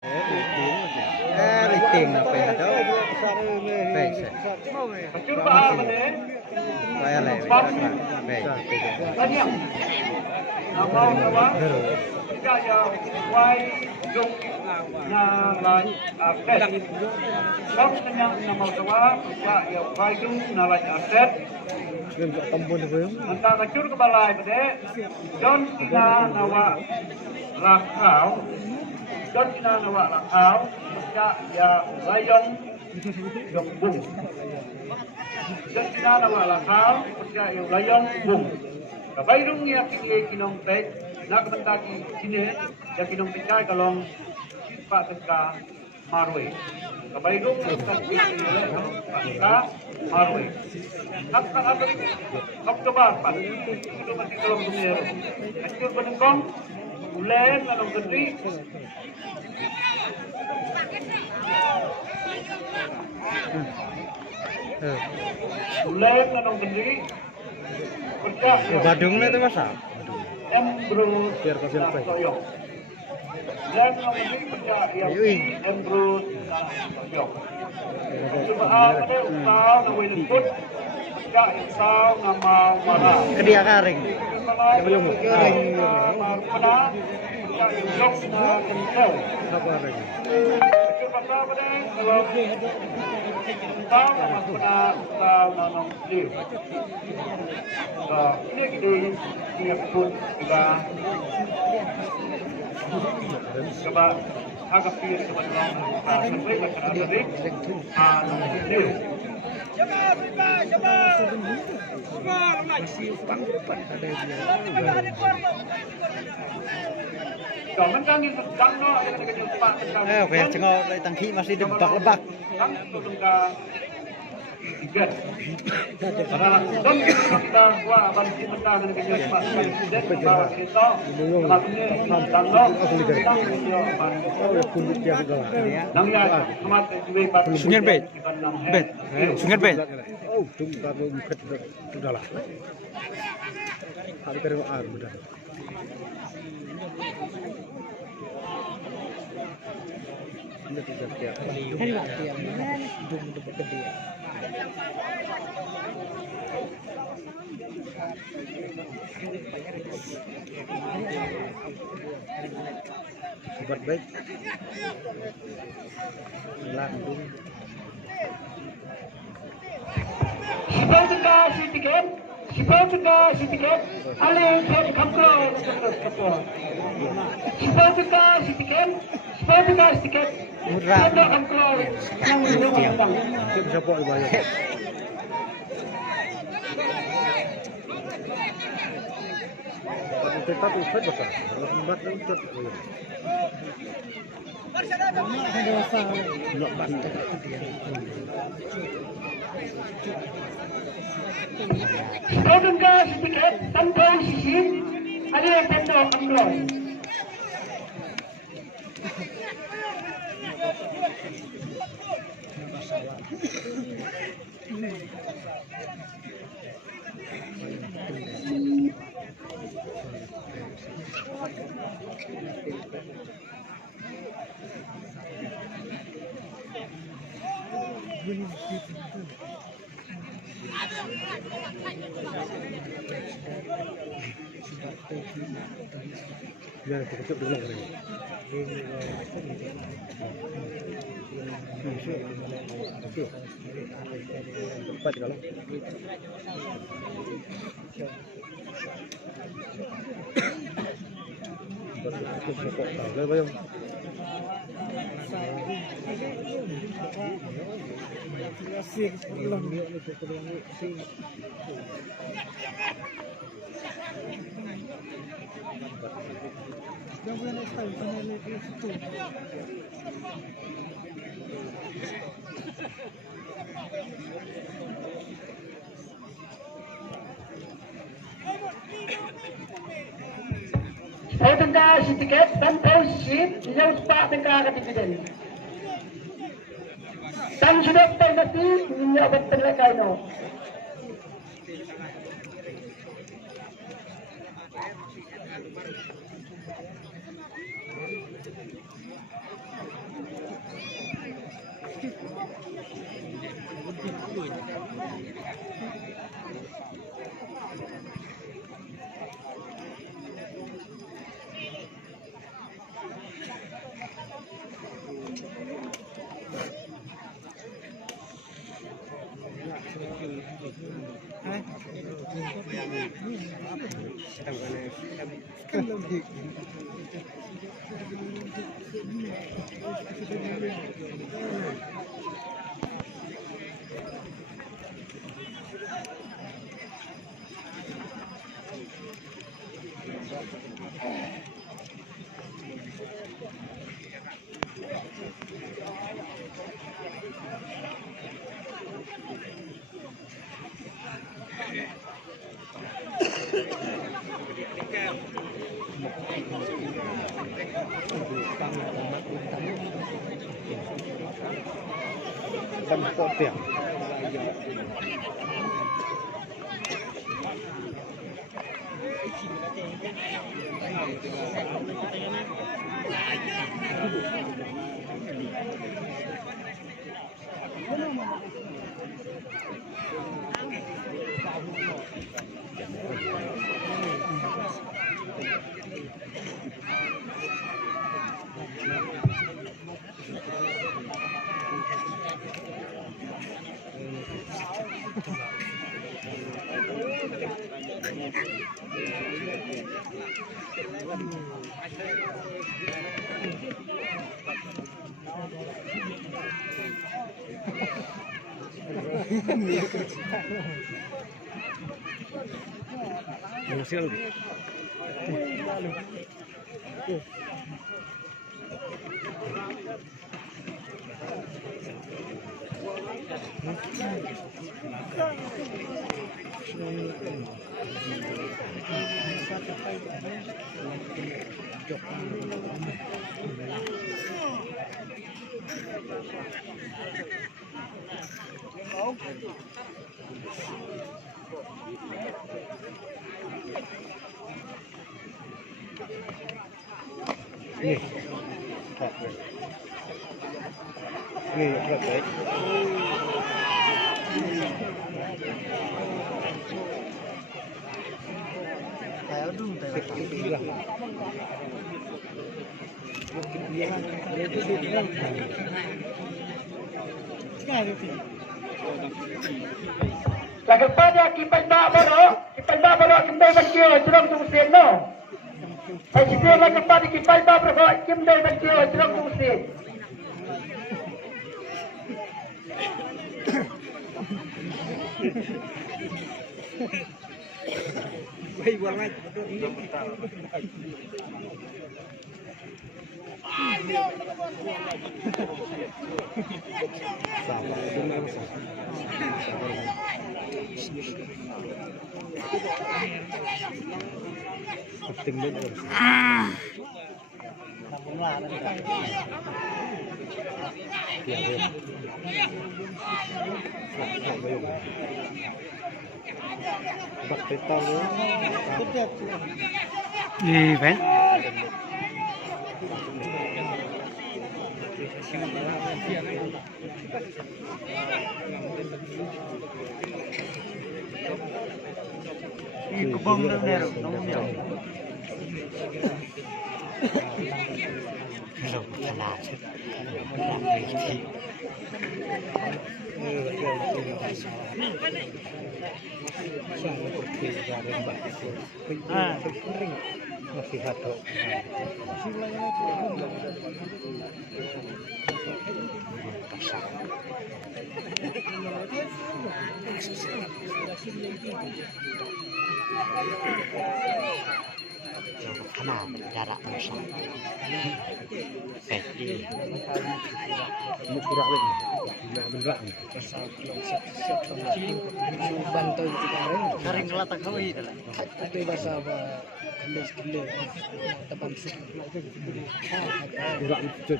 Everything apa yang ada. Baik. Saya lewat. Baik. Tentang kecur kebalai pada John Cena nawa rakau John Cena nawa rakau sejak ya layong bung John Cena nawa rakau sejak ya layong bung kabairung ya kini kinong pek nak mentaki kini ya kinong pikai kalong pak teka marwe kabairung ya kini kalong teka marwe Nakkan apa ini? Oktober pak. Itu masih dalam dunia. Hancur penengkong, ulen lalu gede. Ulen lalu gede. Kerja. Badungnya itu masa? Embro. Biar kasih apa? Dan lalu gede kerja yang embro. Coba ada usaha nawe lembut. Isau nama mana? Kedia karing. Belum. Karing. Mana? Jok na kentel. Apa karing? Kepada pada kalau tahu nama mana tahu nama dia. Ini kita dia pun juga. Coba agak pilih kebetulan. Sampai masyarakat ini. Dia. Biar cengok tangki masih debak-lebak. Sungai Bet. Sungai Bet. Oh, tunggu bukan sudahlah. Hari baru sudah. Ini tidak dia. Sobat baik. Landung. Sipatika sitiket, alih saya kamkro. Sipatika sitiket. Murah. Ada kamkro yang berundang. Bisa buat bayar. Tetap usah besar. Lambat untuk. Ada usaha. Nak bantu. Sipatika sitiket tanpa sisi, alih saya kamkro. Biar kita dulu lagi. Cepat kalau. Boleh bayang. Saya tengah si tiket dan posisi yang sepak tengah kedipiden. Dan sudah terjadi minyak bertelekai no. Tâm có tiền. Nih, nih berat baik. Tayo dong, tayo. Lagpada Kipaybabalo, Kimday Bagyo, Jurong Tumusin, no? Ay sipir lagpada Kipaybabalo, Kimday Bagyo, Jurong Tumusin. Wei buang lagi. Ven. Ini kebang dan nomornya. Belum kenal. Masih hadok. Kenal jarak musuh. Mukurah lagi. Beneran. Bantu kemarin. Sering ngelatak kau itu lah. Itu bahasa apa? Kembali teman sih. Enggak itu.